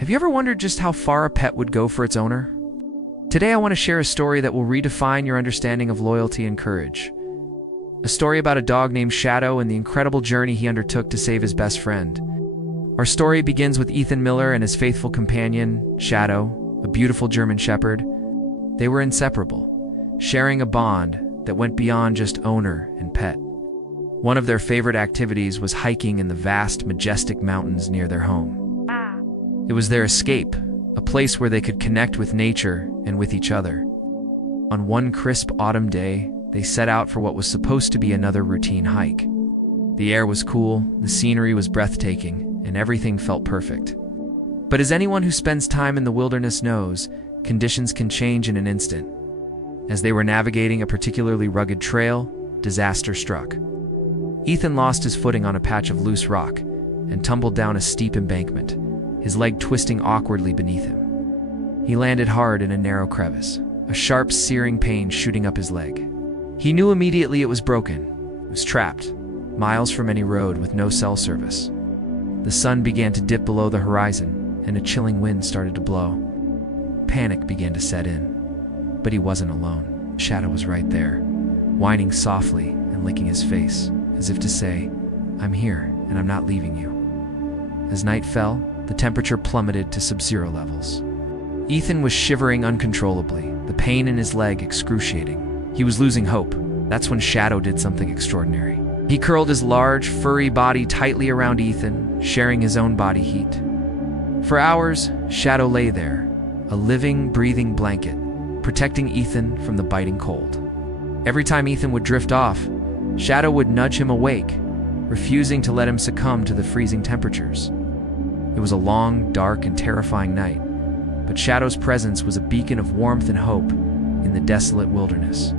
Have you ever wondered just how far a pet would go for its owner? Today I want to share a story that will redefine your understanding of loyalty and courage. A story about a dog named Shadow and the incredible journey he undertook to save his best friend. Our story begins with Ethan Miller and his faithful companion, Shadow, a beautiful German Shepherd. They were inseparable, sharing a bond that went beyond just owner and pet. One of their favorite activities was hiking in the vast, majestic mountains near their home. It was their escape, a place where they could connect with nature and with each other. On one crisp autumn day, they set out for what was supposed to be another routine hike. The air was cool, the scenery was breathtaking, and everything felt perfect. But as anyone who spends time in the wilderness knows, conditions can change in an instant. As they were navigating a particularly rugged trail, disaster struck. Ethan lost his footing on a patch of loose rock and tumbled down a steep embankment, his leg twisting awkwardly beneath him. He landed hard in a narrow crevice, a sharp, searing pain shooting up his leg. He knew immediately it was broken. It was trapped, miles from any road with no cell service. The sun began to dip below the horizon, and a chilling wind started to blow. Panic began to set in. But he wasn't alone. Shadow was right there, whining softly and licking his face, as if to say, "I'm here, and I'm not leaving you." As night fell, the temperature plummeted to sub-zero levels. Ethan was shivering uncontrollably, the pain in his leg excruciating. He was losing hope. That's when Shadow did something extraordinary. He curled his large, furry body tightly around Ethan, sharing his own body heat. For hours, Shadow lay there, a living, breathing blanket, protecting Ethan from the biting cold. Every time Ethan would drift off, Shadow would nudge him awake, refusing to let him succumb to the freezing temperatures. It was a long, dark, and terrifying night, but Shadow's presence was a beacon of warmth and hope in the desolate wilderness.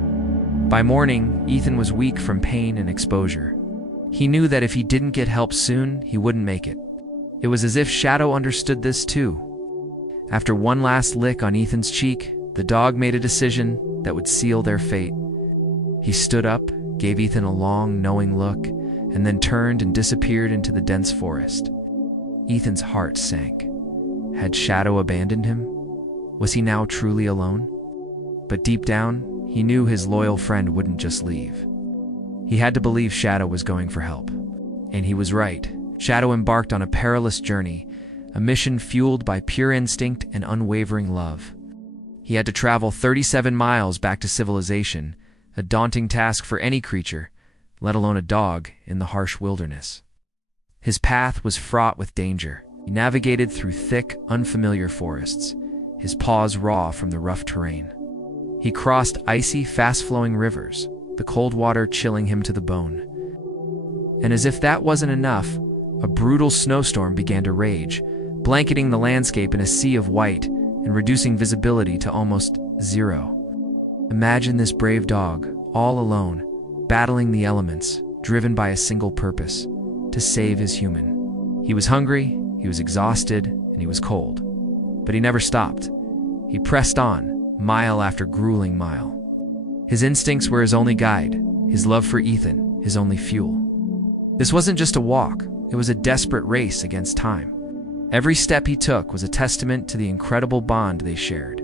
By morning, Ethan was weak from pain and exposure. He knew that if he didn't get help soon, he wouldn't make it. It was as if Shadow understood this too. After one last lick on Ethan's cheek, the dog made a decision that would seal their fate. He stood up, gave Ethan a long, knowing look, and then turned and disappeared into the dense forest. Ethan's heart sank. Had Shadow abandoned him? Was he now truly alone? But deep down, he knew his loyal friend wouldn't just leave. He had to believe Shadow was going for help. And he was right. Shadow embarked on a perilous journey, a mission fueled by pure instinct and unwavering love. He had to travel 37 miles back to civilization, a daunting task for any creature, let alone a dog, in the harsh wilderness. His path was fraught with danger. He navigated through thick, unfamiliar forests, his paws raw from the rough terrain. He crossed icy, fast-flowing rivers, the cold water chilling him to the bone. And as if that wasn't enough, a brutal snowstorm began to rage, blanketing the landscape in a sea of white and reducing visibility to almost zero. Imagine this brave dog, all alone, battling the elements, driven by a single purpose: to save his human. He was hungry, he was exhausted, and he was cold. But he never stopped. He pressed on, mile after grueling mile. His instincts were his only guide, his love for Ethan, his only fuel. This wasn't just a walk, it was a desperate race against time. Every step he took was a testament to the incredible bond they shared.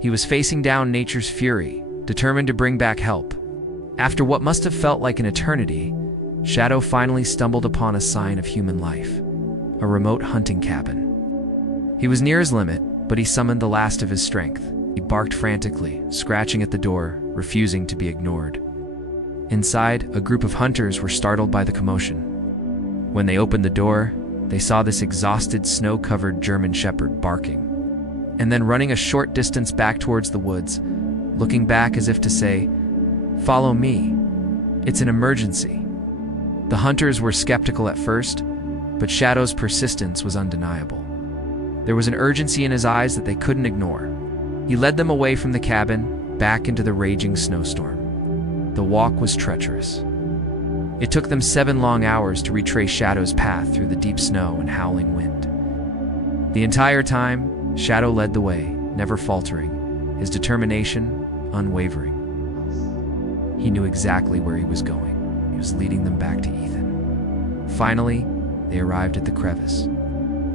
He was facing down nature's fury, determined to bring back help. After what must have felt like an eternity, Shadow finally stumbled upon a sign of human life: a remote hunting cabin. He was near his limit, but he summoned the last of his strength. He barked frantically, scratching at the door, refusing to be ignored. Inside, a group of hunters were startled by the commotion. When they opened the door, they saw this exhausted, snow-covered German Shepherd barking, and then running a short distance back towards the woods, looking back as if to say, "Follow me. It's an emergency." The hunters were skeptical at first, but Shadow's persistence was undeniable. There was an urgency in his eyes that they couldn't ignore. He led them away from the cabin, back into the raging snowstorm. The walk was treacherous. It took them 7 long hours to retrace Shadow's path through the deep snow and howling wind. The entire time, Shadow led the way, never faltering, his determination unwavering. He knew exactly where he was going. He was leading them back to Ethan. Finally, they arrived at the crevice.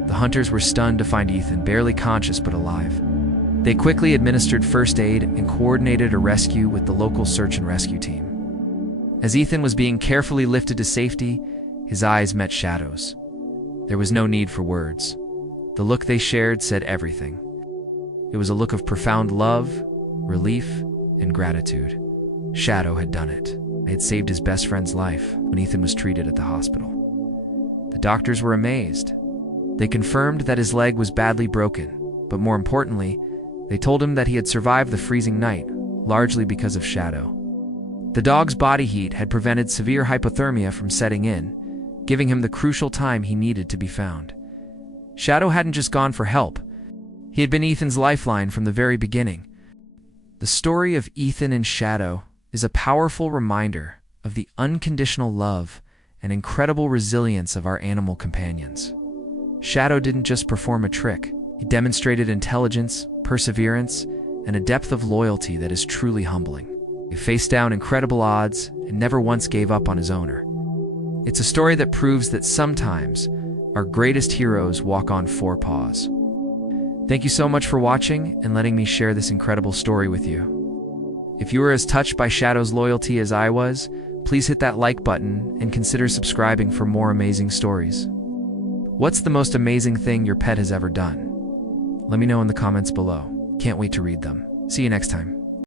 The hunters were stunned to find Ethan barely conscious but alive. They quickly administered first aid and coordinated a rescue with the local search and rescue team. As Ethan was being carefully lifted to safety, his eyes met Shadow's. There was no need for words. The look they shared said everything. It was a look of profound love, relief, and gratitude. Shadow had done it. They had saved his best friend's life when Ethan was treated at the hospital. The doctors were amazed. They confirmed that his leg was badly broken, but more importantly, they told him that he had survived the freezing night, largely because of Shadow. The dog's body heat had prevented severe hypothermia from setting in, giving him the crucial time he needed to be found. Shadow hadn't just gone for help. He had been Ethan's lifeline from the very beginning. The story of Ethan and Shadow is a powerful reminder of the unconditional love and incredible resilience of our animal companions. Shadow didn't just perform a trick. He demonstrated intelligence, perseverance, and a depth of loyalty that is truly humbling. He faced down incredible odds and never once gave up on his owner. It's a story that proves that sometimes our greatest heroes walk on four paws. Thank you so much for watching and letting me share this incredible story with you. If you were as touched by Shadow's loyalty as I was, please hit that like button and consider subscribing for more amazing stories. What's the most amazing thing your pet has ever done? Let me know in the comments below. Can't wait to read them. See you next time.